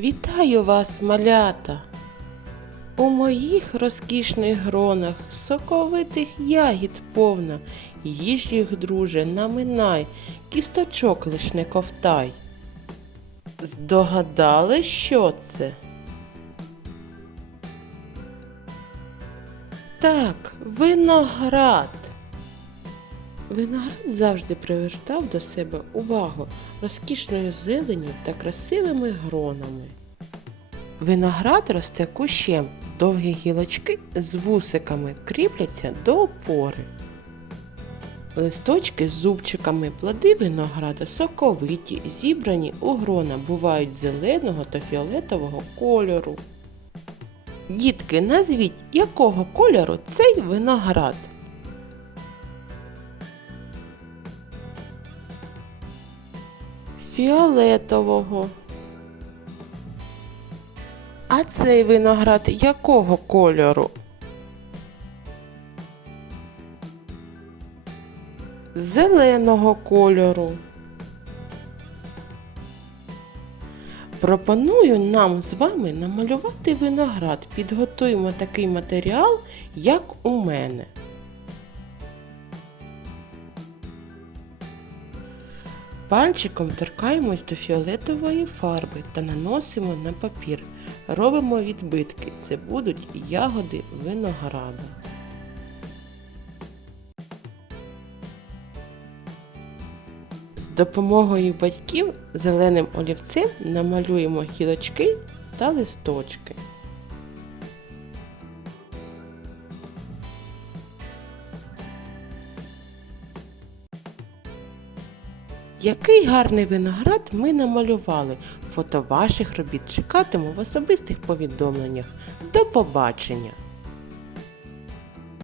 Вітаю вас, малята! У моїх розкішних гронах соковитих ягід повна. Їж їх, друже, наминай, кісточок лиш не ковтай. Здогадали, що це? Так, виноград. Виноград завжди привертав до себе увагу розкішною зеленю та красивими гронами. Виноград росте кущем, довгі гілочки з вусиками кріпляться до опори. Листочки з зубчиками, плоди винограда соковиті, зібрані у грона, бувають зеленого та фіолетового кольору. Дітки, назвіть, якого кольору цей виноград? Фіолетового. А цей виноград якого кольору? Зеленого кольору. Пропоную нам з вами намалювати виноград. Підготуємо такий матеріал, як у мене. Пальчиком торкаємось до фіолетової фарби та наносимо на папір. Робимо відбитки. Це будуть ягоди винограда. З допомогою батьків зеленим олівцем намалюємо гілочки та листочки. Який гарний виноград ми намалювали. Фото ваших робіт чекатиму в особистих повідомленнях. До побачення!